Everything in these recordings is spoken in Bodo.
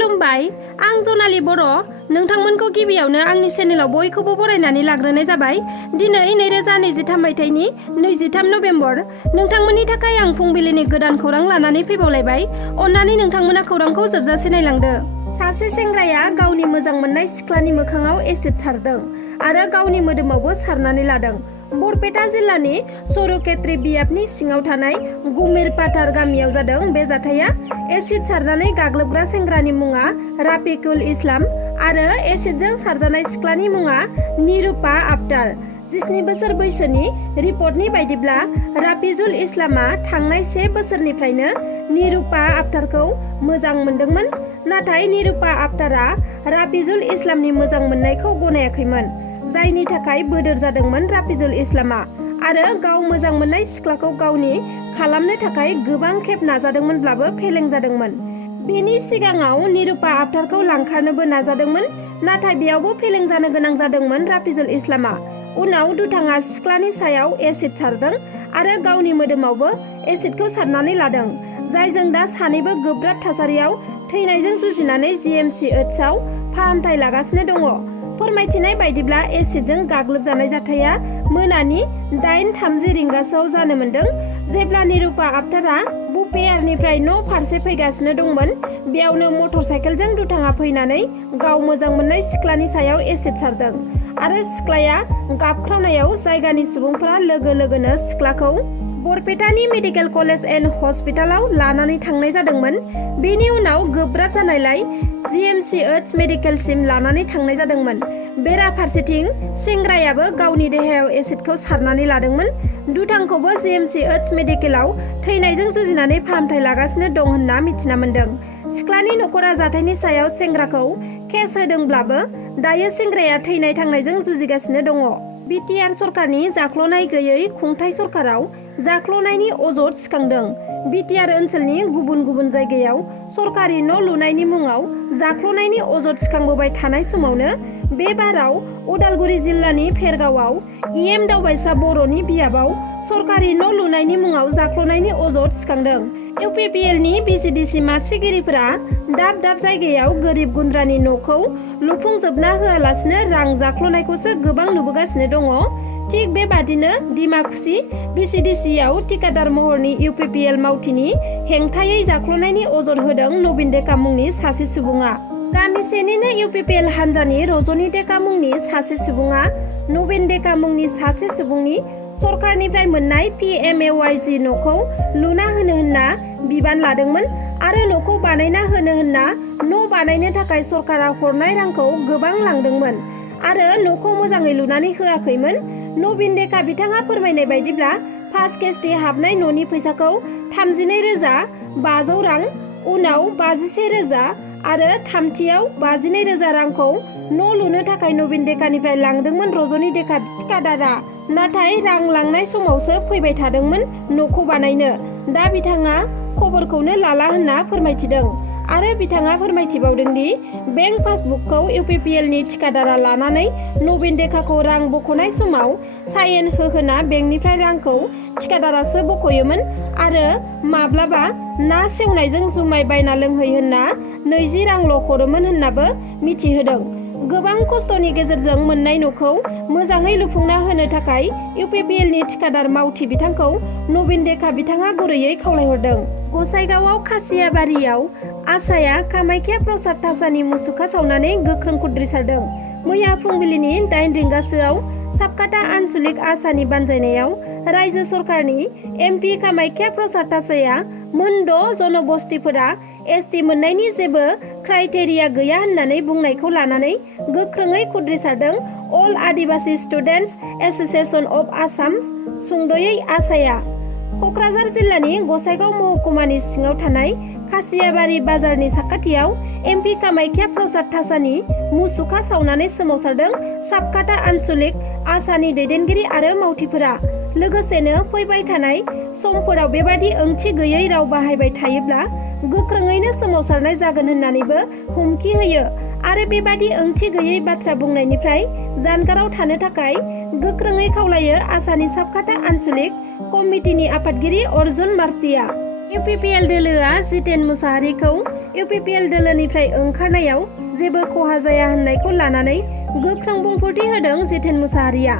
खुलुमबाय, आं जनालि बर'। नोंथांमोनखौ गिबियावनो आंनि चेनेलाव बयखौबो बरायनानै लाग्रोनाय जाबाय। दिनै 2023 मायथाइनि 23 नभेम्बर। नोंथांमोननि थाखाय आं फुंबिलिनि गोदान खौरां लानानै फैबावलायबाय। अन्नानै नोंथांमोना खौरांखौ जोबजासे नायलांदो। सासे सेंग्राया गावनि मोजां मोननाय सिख्लानि मोखाङाव एसिड सारदों आरो गावनि मोदोमावबो सारनानै लादों। बरपेटा जिल्लानि सरुखेत्री बियाबनि सिङाव थानाय गुमिरपाथार गामियाव जादों बे जाथाया। एसिड सारनानै गाग्लोबग्रा सेंग्रानि मुङा राफिकुल इस्लाम आरो एसिडजों सारजानाय सिख्लानि मुङा निरुपा आक्तार, 17 बोसोर बैसोनि। रिपर्टनि बायदिब्ला राफिजुल इस्लामा थांनाय 1 बोसोरनिफ्रायनो निरुपा आक्तारखौ मोजां मोनदोंमोन, नाथाय निरुपा आक्तारा राफिजुल इस्लामनि मोजां मोननायखौ गनायाखैमोन, जायनि थाखाय बोदोर जादोंमोन राफिजुल इस्लामा आरो गाव मोजां मोननाय सिख्लाखौ गावनि खालामनो थाखाय गोबां खेब नाजादोंमोनब्लाबो फेलें जादोंमोन। बेनि सिगाङाव निरुपा आक्तारखौ लांखारनोबो नाजादोंमोन, नाथाय बेयावबो फेलें जानो गोनां जादोंमोन राफिजुल इस्लामा। उनाव दुथाङा सिख्लानि सायाव एसिड सारदों आरो गावनि मोदोमावबो एसिडखौ सारनानै लादों, जायजों दा सानैबो गोब्राब थासारियाव थैनायजों जुजिनानै GMCHआव फाहामथाय लागासिनो दङ। फोरमायथिनाय बायदिब्ला एसिडजों गाग्लोबजानाय जाथाया मोनानि 8:30 रिंगासोआव जानो मोन्दों, जेब्ला निरुपा आक्तारा बुपेयारनिफ्राय न' फारसे फैगासिनो दंमोन। बेयावनो मटर साइकेलजों दुथाङा फैनानै गाव मोजां मोननाय सिख्लानि सायाव एसिड सारदों आरो सिख्लाया गाबख्रावनायाव जायगानि सुबुंफोरा लोगो लोगोनो सिख्लाखौ बरपेटानि मेडिकेल कलेज एन्ड हस्पिटालाव लानानै थांनाय जादोंमोन। बेनि उनाव गोब्राब जानायलाय GMCH मेडिकेलसिम लानानै थांनाय जादोंमोन। बेराफारसेथिं सेंग्रायाबो गावनि देहायाव एसिडखौ सारनानै लादोंमोन। दुथांखौबो GMCH मेडिकेलाव थैनायजों जुजिनानै फाहामथाय लागासिनो दं होनना मिथिना मोन्दों। सिख्लानि नखरा जाथायनि सायाव सेंग्राखौ केस होदोंब्लाबो दायो सेंग्राया थैनाय थांनायजों जुजिगासिनो दङ। बिटिआर सरकारनि जाख्ल'नाय गैयै खुंथाय सरकाराव जाख्ल'नायनि अजद सिखांदों। बिटिआर ओनसोलनि गुबुन गुबुन जायगायाव सरकारि न' लुनायनि मुङाव जाख्ल'नायनि अजद सिखांबोबाय थानाय समावनो बे बाराव उदालगुरि जिल्लानि फेरगावआव EM दावबायसा बर'नि बियाबाव सरकारि न' लुनायनि मुङाव जाख्ल'नायनि अजद सिखांदों। UPPLनि BGDC मासिगिरिफोरा दाब दाब जायगायाव गोरिब गुन्द्रानि न'खौ लुफुंजोबना होआलासिनो रां जाख्ल'नायखौसो गोबां नुबोगासिनो दङ। थिग बेबादिनो डिमाकुसि BCDCआव थिकादार महरनि UPPL मावथिनि हेंथायै जाख्ल'नायनि अजद होदों नबिन डेका मुंनि सासे सुबुङा। गामिसेनिनो UPPL हान्जानि रजनि डेका मुंनि सासे सुबुङा नबिन डेका मुंनि सासे सुबुंनि सरकारनिफ्राय मोननाय PMAYG न'खौ लुना होनो होनना बिबान लादोंमोन आरो न'खौ बानायना होनो होनना न' बानायनो थाखाय सरकारा हरनाय रांखौ गोबां लांदोंमोन आरो न'खौ मोजाङै लुनानै होआखैमोन। नबिन डेका बिथाङा फोरमायनाय बायदिब्ला फार्स्ट केसनि हाबनाय न'नि फैसाखौ 32,500 रां, उनाव 51,000 आरो थामथियाव 52,000 रांखौ न' लुनो थाखाय नबिन डेकानिफ्राय लांदोंमोन रजनि डेका थिकादारा। नाथाय रां लांनाय समावसो फैबाय थादोंमोन न'खौ बानायनो। दा बिथाङा खबरखौनो लाला होनना फोरमायथिदों आरो बिथाङा फोरमायथिबावदों दि बेंक पासबुकखौ UPPLनि थिकादारा लानानै नबिन डेकाखौ रां बख'नाय समाव साइन होहोना बेंकनिफ्राय रांखौ थिकादारासो बख'योमोन आरो माब्लाबा ना सेवनायजों जुमाय बायना लोंहै होनना 20 रांल' हरोमोन होननाबो मिथिहोदों। गोबां खस्थ'नि गेजेरजों मोननाय न'खौ मोजाङै लुफुंना होनो थाखाय UPPLनि थिकादार मावथि बिथांखौ नबिन डेका बिथाङा गुरैयै खावलायहरदों। गसाइगावआव खासियाबारियाव आसाया कामाख्या प्रसाद थासानि मुसुखा सावनानै गोख्रों खुद्रिसारदों। मैया फुंबिलिनि 8 रिंगासोआव साबकाटा आन्सलिक आसानि बानजायनायाव रायजो सरकारनि MP कामाख्या प्रसाद थासाया मोन 6 जनबस्तिफोरा ST मोननायनि जेबो क्राइटेरिया गैया होननानै बुंनायखौ लानानै गोख्रोङै खुद्रिसारदों अल आदिबासि स्टुडेन्टस एस'सिएशन अफ आसाम, सुंद'यै आसाया। क'क्राझार जिल्लानि गसाइगाव महकुमानि सिङाव थानाय खासियाबारि बाजारनि साखाथियाव MP कामाख्या प्रसाद थासानि मुसुखा सावनानै सोमावसारदों साबकाटा आन्सलिक आसानि दैदेनगिरि आरो मावथिफोरा। लोगोसेनो फैबाय थानाय समफोराव बेबादि ओंथि गैयै राव बाहायबाय थायोब्ला गोख्रोङैनो सोमावसारनाय जागोन होननानैबो हुमखि होयो आरो बेबादि ओंथि गैयै बाथ्रा बुंनायनिफ्राय जानगाराव थानो थाखाय गोख्रोङै खावलायो आसानि साबकाटा आन्सलिक कमिटिनि आफादगिरि अर्जुन मार्तिया। UPPL दोलोआ जितेन मुसाहारिखौ इउपिपिएल दोलोनिफ्राय ओंखारनायाव जेबो खहा जाया होननायखौ लानानै गोख्रों बुंफोरथि होदों जितेन मुसाहारिया।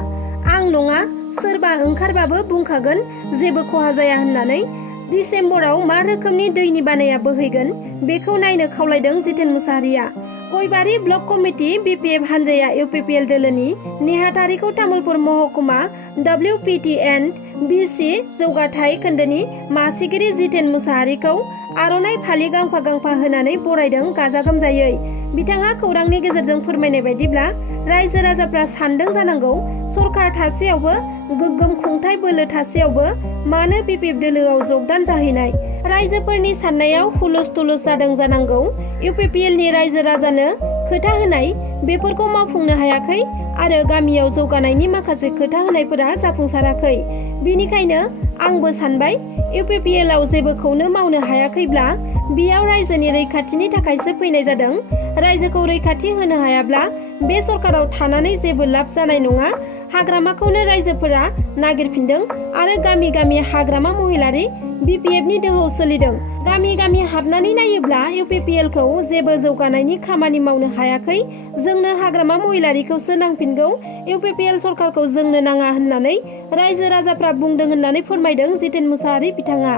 आं नङा, सोरबा ओंखारबाबो बुंखागोन जेबो खहा जाया होननानै। दिसेम्बराव मा रोखोमनि दैनि बानाया बोहैगोन बेखौ नायनो खावलायदों Jiten Musahary. Goibari block committee BPF हानजाया इउपिपिएल दोलोनि नेहाथारिखौ तामुलपुर महकुमा WPT एन्ड BC जौगाथाय खोन्दोनि मासिगिरि जितेन मुसाहारिखौ आर'नाइ फालि गांफा गांफा होनानै बरायदों गाजा गोमजायै। बिथाङा खौरांनि गेजेरजों फोरमायनाय बायदिब्ला रायजो राजाफ्रा सानदों जानांगौ सरकार थासेयावबो गोग्गोम खुंथाय बोलो थासेयावबो मानो बिपिएफ दोलोआव जगदान जाहैनाय। रायजोफोरनि साननायाव हुलुस थुलुस जादों जानांगौ। इउपिपिएलनि रायजो राजानो खोथा होनाय बेफोरखौ मावफुंनो हायाखै आरो गामियाव जौगानायनि माखासे खोथा होनायफोरा जाफुंसाराखै। बिनिखायनो आंबो सानबाय इउपिपिएलआव जेबोखौनो मावनो हायाखैब्ला बेयाव रायजोनि रैखाथिनि थाखायसो फैनाय जादों। रायजोखौ रैखाथि होनो हायाब्ला बे सरकाराव थानानै जेबो लाब जानाय नङा। हाग्रामाखौनो रायजोफोरा नागिरफिनदों आरो गामि गामि हाग्रामा महिलारि बिपिएफनि दोहौ सोलिदों। गामि गामि हाबनानै नायोब्ला इउपिपिएलखौ जेबो जौगानायनि खामानि मावनो हायाखै। जोंनो हाग्रामा महिलारिखौसो नांफिनगौ। इउपिपिएल सरकारखौ जोंनो नाङा होननानै रायजो राजाफ्रा बुंदों होननानै फोरमायदों जितेन मुसाहारि बिथाङा।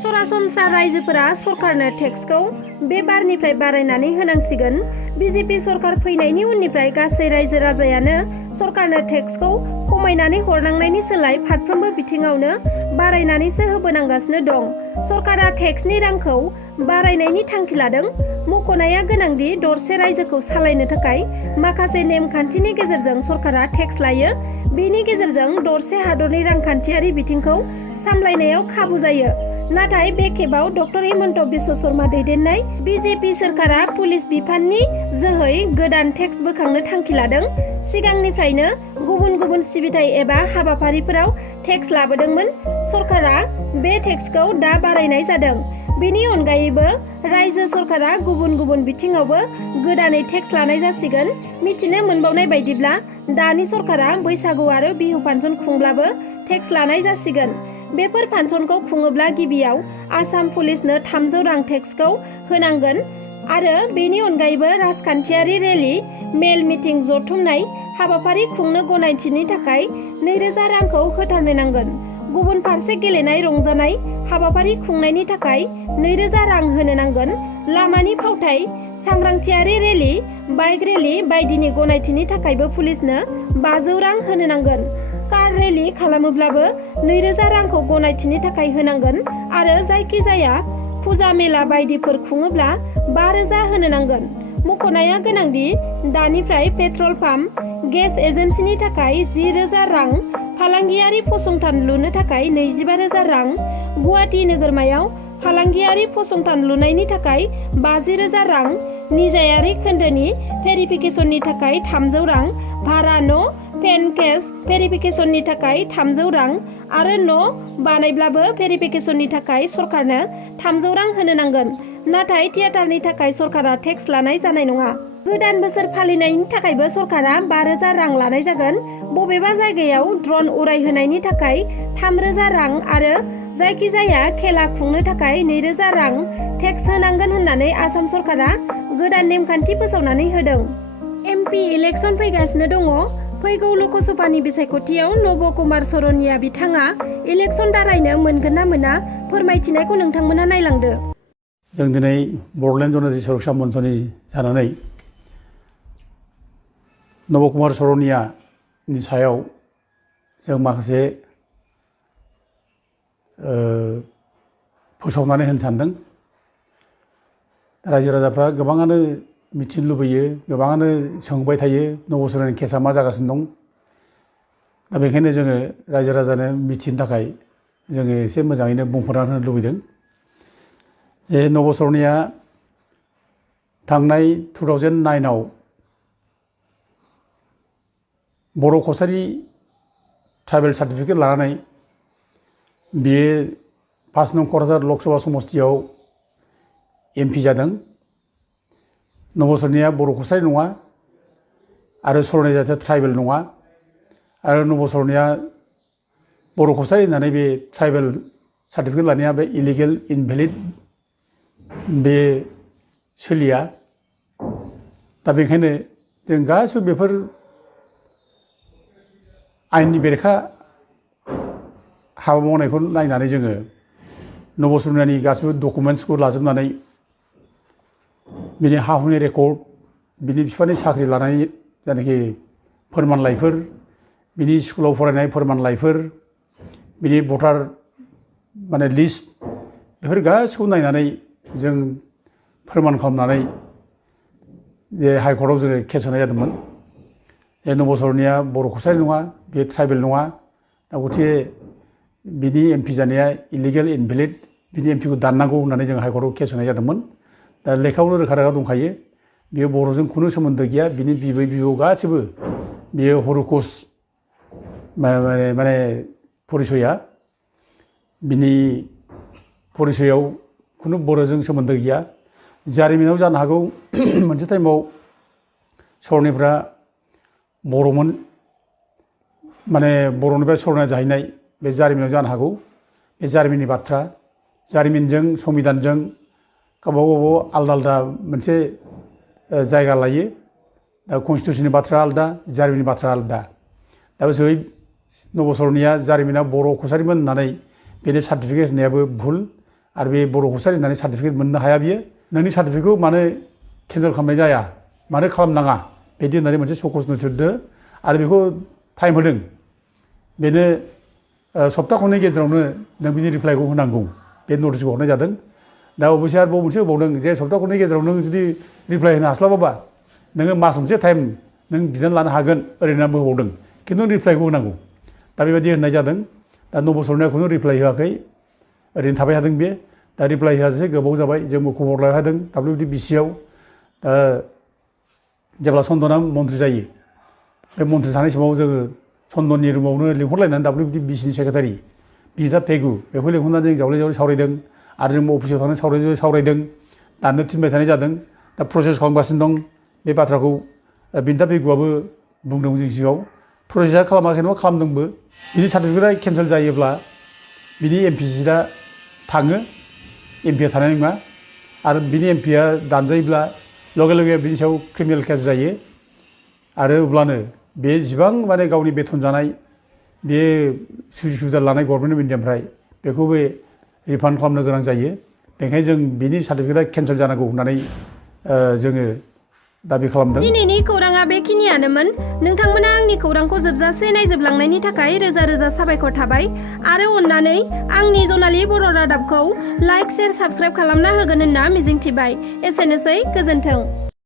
सरासनस्रा रायजोफोरा सरकारनो टेक्सखौ बे बारनिफ्राय बारायनानै होनांसिगोन। बिजेपि सरकार फैनायनि उननिफ्राय गासै रायजो राजायानो सरकारनो टेक्सखौ खमायनानै हरनांनायनि सोलाय फारफ्रोमबो बिथिङावनो बारायनानैसो होबोनांगासिनो दं। सरकारा टेक्सनि रांखौ बारायनायनि थांखि लादों। मख'नाया गोनांदि दरसे रायजोखौ सालायनो थाखाय माखासे नेमखान्थिनि गेजेरजों सरकारा टेक्स लायो। बेनि गेजेरजों दरसे हादरनि रांखान्थियारि बिथिंखौ सामलायनायाव खाबु जायो। नाथाय बे खेबाव डक्टर हिमन्त बिश्व शर्मा दैदेननाय बिजेपि सरकारा पुलिस बिफाननि जोहै गोदान टेक्स बोखांनो थांखि लादों। सिगांनिफ्रायनो गुबुन गुबुन सिबिथाय एबा हाबाफारिफोराव टेक्स लाबोदोंमोन। सरकारा बे टेक्सखौ दा बारायनाय जादों। बेनि अनगायैबो रायजो सरकारा गुबुन गुबुन बिथिङावबो गोदानै टेक्स लानाय जासिगोन। मिथिनो मोनबावनाय बायदिब्ला दानि सरकारा बैसागु आरो बिहु फांसन खुंब्लाबो टेक्स लानाय जासिगोन। बेफोर फांसनखौ खुङोब्ला गिबियाव आसाम पुलिसनो 300 रां टेक्सखौ होनांगोन आरो बेनि अनगायैबो राजखान्थियारि रेली, मेल मिटिं जथुमनाय हाबाफारि खुंनो गनायथिनि थाखाय 2000 रांखौ होथारनो नांगोन। गुबुन फारसे गेलेनाय रंजानाय हाबाफारि खुंनायनि थाखाय 2000 रां होनो नांगोन। लामानि फावथाय, सांग्रांथियारि रेली, बाइक रेली बायदिनि गनायथिनि थाखायबो पुलिसनो 500 रां होनो नांगोन। कार रेली खालामोब्लाबो 2000 रांखौ गनायथिनि थाखाय होनांगोन आरो जायखि जाया फुजा मेला बायदिफोर खुङोब्ला 5000 होनो नांगोन। मख'नाया गोनांदि दानिफ्राय पेट्रल पाम्प, गेस एजेन्सिनि थाखाय 10,000 रां, फालांगियारि फसंथान लुनो थाखाय 25,000 रां, गुवाहाटि नोगोरमायाव फालांगियारि फसंथान लुनायनि थाखाय 50,000 रां, निजायारि खोन्दोनि भेरिफिकेसननि थाखाय 300 रां, भारा न' पेन केस भेरिफिकेसननि थाखाय 300 रां आरो न' बानायब्लाबो भेरिफिकेसननि थाखाय सरकारनो 300 रां होनो नांगोन। नाथाय थियेटारनि थाखाय सरकारा टेक्स लानाय जानाय नङा। गोदान बोसोर फालिनायनि थाखायबो सरकारा 5000 रां लानाय जागोन। बबेबा जायगायाव ड्रन उरायहोनायनि थाखाय 3000 रां आरो जायखिजाया खेला खुंनो थाखाय 2000 रां टेक्स होनांगोन होननानै आसाम सरकारा गोदान नेमखान्थि फोसावनानै होदों। MP इलेक्सन फैगासिनो दङ। फैगौ लकसभानि बिसायख'थियाव नब कुमार सरनिया बिथाङा इलेक्सन दारायनो मोनगोन ना मोना फोरमायथिनायखौ नोंथांमोना नायलांदो। जों दिनै बड'लेण्ड जनजाति सुरक्षा मन्चनि जानानै नब कुमार सरनियानि सायाव जों माखासे फोसावनानै होनो सानदों। रायजो राजाफ्रा गोबाङानो मिथिनो लुबैयो, गोबाङानो सोंबाय थायो नब सरनियानि केसा मा जागासिनो दं। दा बेखायनो जोङो रायजो राजानो मिथिनो थाखाय जोङो एसे मोजाङैनो बुंफोरनानै होनो लुबैदों जे नब सरनिया थांनाय 2009आव बर' कसारि ट्राइबेल सार्टिफिकेट लानानै बियो 5 नं क'क्राझार लकसभा समस्तियाव MP जादों। नब सरनिया बर' कसारि नङा आरो सरनिया जाथिया ट्राइबेल नङा आरो नब सरनिया बर' कसारि होननानै बे ट्राइबेल सार्टिफिकेट लानाया बे इलिगेल इनभेलिड बे सोलिया दा बेखायनो जों गासिबो बेफोर आयेननि बेरेखा हाबा मावनायखौ नायनानै जोङो नबसुरनानि गासिबो डकुमेन्टसखौ लाजोबनानै बिनि हा हुनि रेकर्ड बिनि बिफानि साख्रि लानाय जायनाखि फोरमानलाइफोर बिनि स्कुलाव फरायनाय फोरमानलाइफोर बिनि भटार माने लिस्ट बेफोर गासिखौबो नायनानै जों फोरमान खालामनानै जे हाइकर्टआव जोङो केस होनाय जादोंमोन जे नबसरनिया बर' कसारि नङा बे ट्राइबेल नङा दा गथिखे बिनि एमपि जानाया इलिगेल इनभेलिड बिनि एमपिखौ दाननांगौ होननानै जों हाइकर्टआव केस होनाय जादोंमन दा लेखायावनो रोखा रोखा दंखायो बियो बर'जों खुनु सोमोन्दो गैया बिनि बिबै बिबौ गासिबो बियो हरुकस माने परिचया बिनि परिचयाव खुनु बर'जों सोमोन्दो गैया जारिमिनाव जानो हागौ मोनसे टाइमाव सरनिफ्रा बर'मोन माने बर'निफ्राय सरना जाहैनाय बे जारिमिनाव जानो हागौ बे जारिमिननि बाथ्रा जारिमिनजों संबिधानजों गावबा आलदा आलदा मोनसे जायगा लायो दा कनस्टिटिउसननि बाथ्रा आलदा जारिमिननि बाथ्रा आलदा दा जै नबसरनिया जारिमिना बर' कसारिमोन होननानै बेनो सार्टिफिकेट होनायाबो भुल आरो बे बर' कसारि होननानै सार्टिफिकेट मोननो हाया बियो नोंनि सार्टिफिकेटखौ मानो केन्सेल खालामनाय जाया मानो खालामनाङा बिदि होननानै मोनसे सकस नटिस होदों आरो बेखौ टाइम होदों बेनो सप्ता खननै गेजेरावनो नों बिनि रिप्लाइखौ होनांगौ बे नटिसखौ हरनाय जादों दा अबयसे आरोबाव मोनसे होबावदों जे सप्ता खननै गेजेराव नों जुदि रिप्लाइ होनो हास्लाबाबा नोङो मास मोनसे टाइम नों बिनानै लानो हागोन ओरैनो होबावदों खिन्थु रिप्लाइखौ होनांगौ दा बेबायदि होननाय जादों दा नबसरनिया खुनु रिप्लाइ होआखै ओरैनो थाबाय थादों बे दा रिप्लाइ होआसै गोबाव जाबाय जोंबो खबर लाहोदों WBCआव दा जेब्ला चन्दना मन्थ्रि जायो बे मन्थ्रि थानाय समाव जोङो चन्दननि रुमावनो लिंहरलायनानै WBCनि सेक्रेटारि बिनिता पेगु बेखौ लिंहरनानै जों जावले जावले सावरायदों आरो जों अफिसाव थांनानै सावरायदों दाननो थिनबाय थानाय जादों दा प्रसेस खालामगासिनो दं बे बाथ्राखौ बिनिता पेगुआबो बुंदोंमोन जों सिगाङाव प्रसेसा खालामाखै नङा खालामदोंबो बिनि सार्टिफिकेटआ केन्सेल जायोब्ला बिनि एमपि सिटआ थाङो एमपिआ थानाय नङा आरो बिनि एमपिआ दानजायोब्ला लगे लगे बिनि सायाव क्रिमिनेल केस जायो आरो अब्लानो बे जिबां माने गावनि बेथन जानाय बे सुजुग सुबिदा लानाय गभर्नमेन्ट अफ इन्डियानिफ्राय बेखौ बे रिफान्ड खालामनो गोनां जायो बेनिखायनो जों बिनि सार्टिफिकेटआ केन्सेल जानांगौ होननानै जोङो दाबि खालामदों दिनैनि खौराङा बेखिनियानोमोन नोंथांमोना आंनि खौरांखौ जोबजासे नायजोबलांनायनि थाखाय रोजा रोजा साबायखर थाबाय आरो अननानै आंनि जनालि बर' रादाबखौ लाइक शेयार साबस्क्राइब खालामना होगोन होनना मिजिंथिबाय एसेनोसै गोजोन्थों।